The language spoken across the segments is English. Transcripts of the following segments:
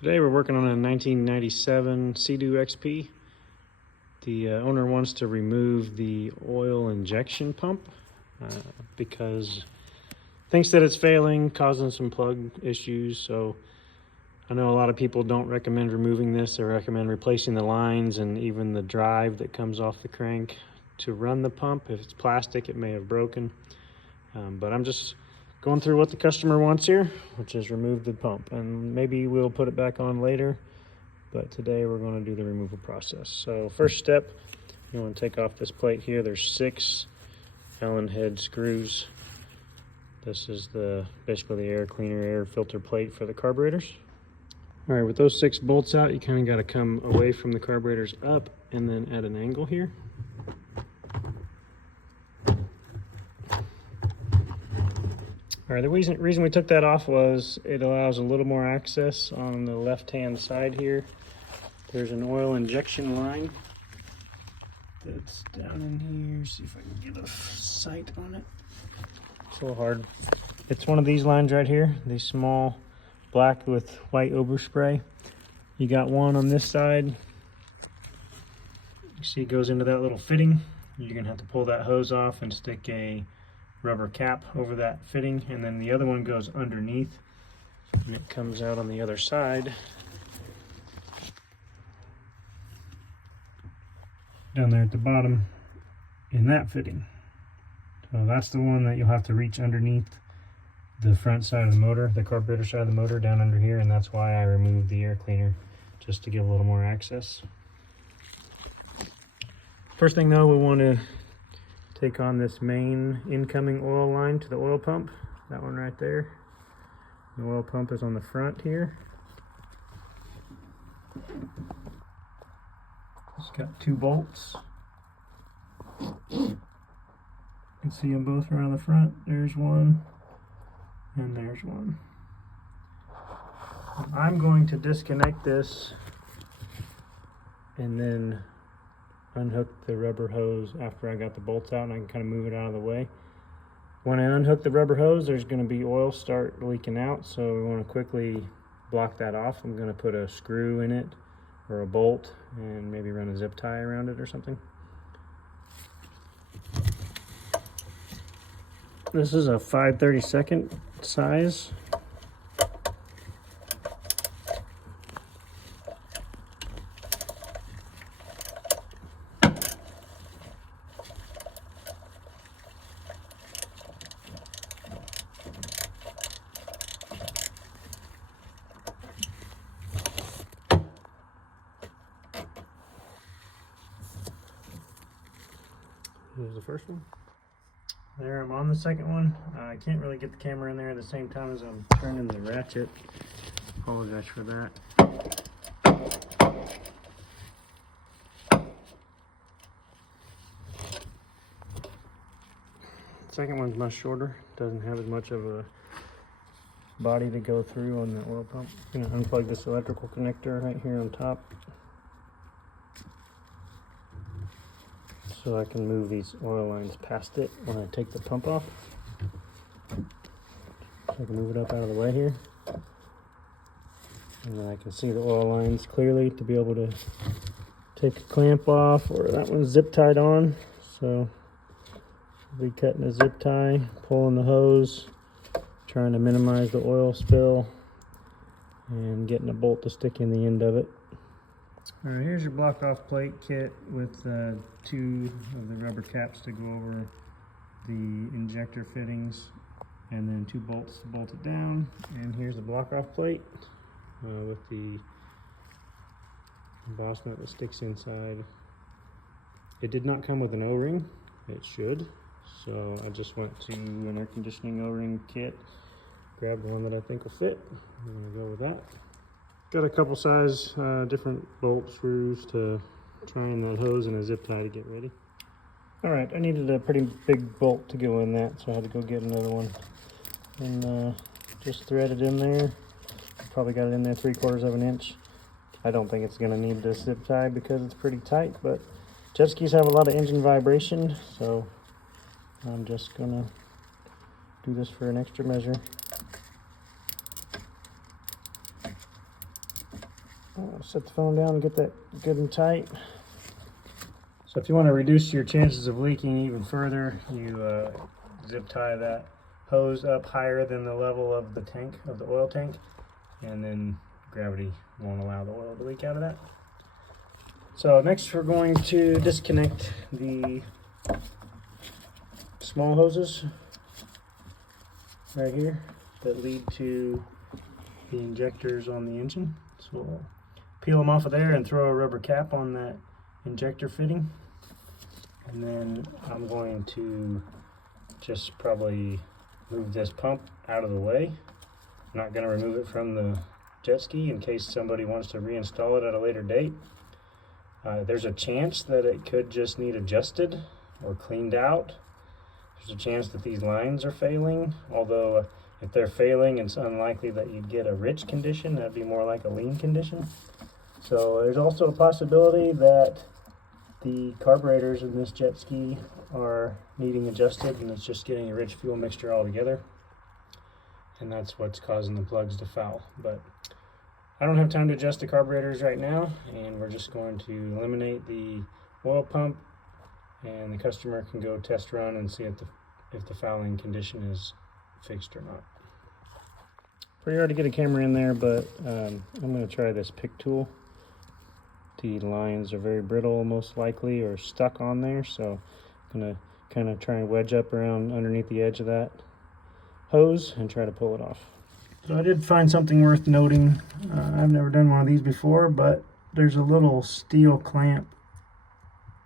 Today we're working on a 1997 Seadoo XP. The owner wants to remove the oil injection pump because thinks that it's failing, causing some plug issues. So I know a lot of people don't recommend removing this. They recommend replacing the lines and even the drive that comes off the crank to run the pump. If it's plastic, it may have broken. But I'm just going through what the customer wants here, which is remove the pump, and maybe we'll put it back on later, but today we're going to do the removal process. So first step, you want to take off this plate here. There's 6 Allen head screws. This is basically the air cleaner, air filter plate for the carburetors. All right, with those 6 bolts out, you kind of got to come away from the carburetors up and then at an angle here. All right, the reason we took that off was it allows a little more access on the left-hand side here. There's an oil injection line that's down in here. See if I can get a sight on it. It's a little hard. It's one of these lines right here, these small black with white overspray. You got one on this side. You see it goes into that little fitting. You're gonna have to pull that hose off and stick a rubber cap over that fitting, and then the other one goes underneath and it comes out on the other side down there at the bottom in that fitting. So that's the one that you'll have to reach underneath the front side of the motor, the carburetor side of the motor, down under here, and that's why I removed the air cleaner, just to give a little more access. First thing though, we want to take on this main incoming oil line to the oil pump, that one right there. The oil pump is on the front here. It's got 2 bolts. You can see them both around the front. There's one and there's one. I'm going to disconnect this and then unhook the rubber hose after I got the bolts out, and I can kind of move it out of the way. When I unhook the rubber hose, there's going to be oil start leaking out, so we want to quickly block that off. I'm going to put a screw in it or a bolt and maybe run a zip tie around it or something. This is a 5/32 size. Here's the first one. There, I'm on the second one. I can't really get the camera in there at the same time as I'm turning the ratchet. Apologize for that. The second one's much shorter. Doesn't have as much of a body to go through on the oil pump. I'm gonna unplug this electrical connector right here on top, so I can move these oil lines past it when I take the pump off. So I can move it up out of the way here. And then I can see the oil lines clearly to be able to take a clamp off, or that one's zip tied on. So I'll be cutting a zip tie, pulling the hose, trying to minimize the oil spill, and getting a bolt to stick in the end of it. All right, here's your block off plate kit with 2 of the rubber caps to go over the injector fittings, and then 2 bolts to bolt it down. And here's the block off plate with the boss nut that sticks inside. It did not come with an O-ring. It should. So I just went to an air conditioning O-ring kit, grabbed one that I think will fit. I'm gonna go with that. Got a couple size different bolt screws to try in that hose and a zip tie to get ready. All right, I needed a pretty big bolt to go in that, so I had to go get another one. And just thread it in there. Probably got it in there 3/4 of an inch. I don't think it's gonna need this zip tie because it's pretty tight, but jet skis have a lot of engine vibration, so I'm just gonna do this for an extra measure. I'll set the phone down and get that good and tight. So if you want to reduce your chances of leaking even further, you zip tie that hose up higher than the level of the tank, of the oil tank, and then gravity won't allow the oil to leak out of that. So next we're going to disconnect the small hoses right here that lead to the injectors on the engine. So we'll peel them off of there and throw a rubber cap on that injector fitting. And then I'm going to just probably move this pump out of the way. I'm not going to remove it from the jet ski in case somebody wants to reinstall it at a later date. There's a chance that it could just need adjusted or cleaned out. There's a chance that these lines are failing, although if they're failing, it's unlikely that you'd get a rich condition. That'd be more like a lean condition. So there's also a possibility that the carburetors in this jet ski are needing adjusted and it's just getting a rich fuel mixture altogether. And that's what's causing the plugs to foul. But I don't have time to adjust the carburetors right now, and we're just going to eliminate the oil pump, and the customer can go test run and see if the fouling condition is fixed or not. Pretty hard to get a camera in there, but I'm going to try this pick tool. The lines are very brittle, most likely, or stuck on there, so I'm going to kind of try and wedge up around underneath the edge of that hose and try to pull it off. So I did find something worth noting. I've never done one of these before, but there's a little steel clamp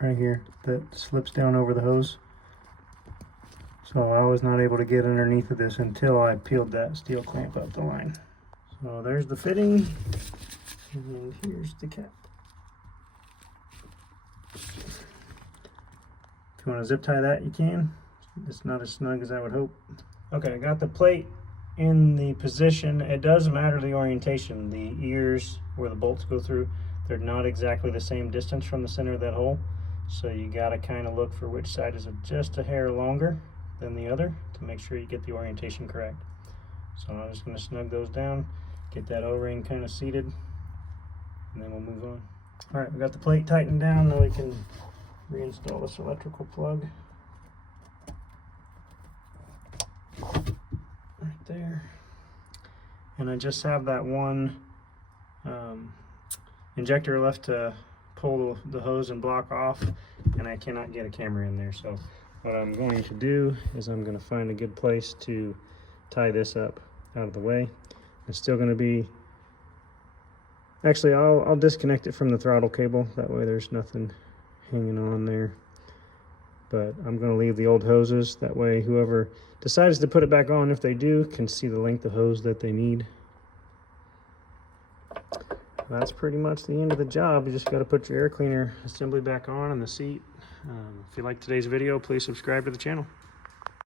right here that slips down over the hose. So I was not able to get underneath of this until I peeled that steel clamp up the line. So there's the fitting, and here's the cap. If you want to zip tie that, you can. It's not as snug as I would hope. Okay, I got the plate in the position. It does matter the orientation. The ears where the bolts go through, they're not exactly the same distance from the center of that hole. So you gotta kind of look for which side is just a hair longer than the other to make sure you get the orientation correct. So I'm just gonna snug those down, get that O-ring kind of seated, and then we'll move on. All right, we got the plate tightened down. Now we can reinstall this electrical plug. Right there. And I just have that one injector left to pull the hose and block off, and I cannot get a camera in there. So what I'm going to do is I'm going to find a good place to tie this up out of the way. It's still going to be, actually I'll disconnect it from the throttle cable, that way there's nothing hanging on there. But I'm going to leave the old hoses, that way whoever decides to put it back on, if they do, can see the length of hose that they need. That's pretty much the end of the job. You just got to put your air cleaner assembly back on the seat. If you like today's video, please subscribe to the channel.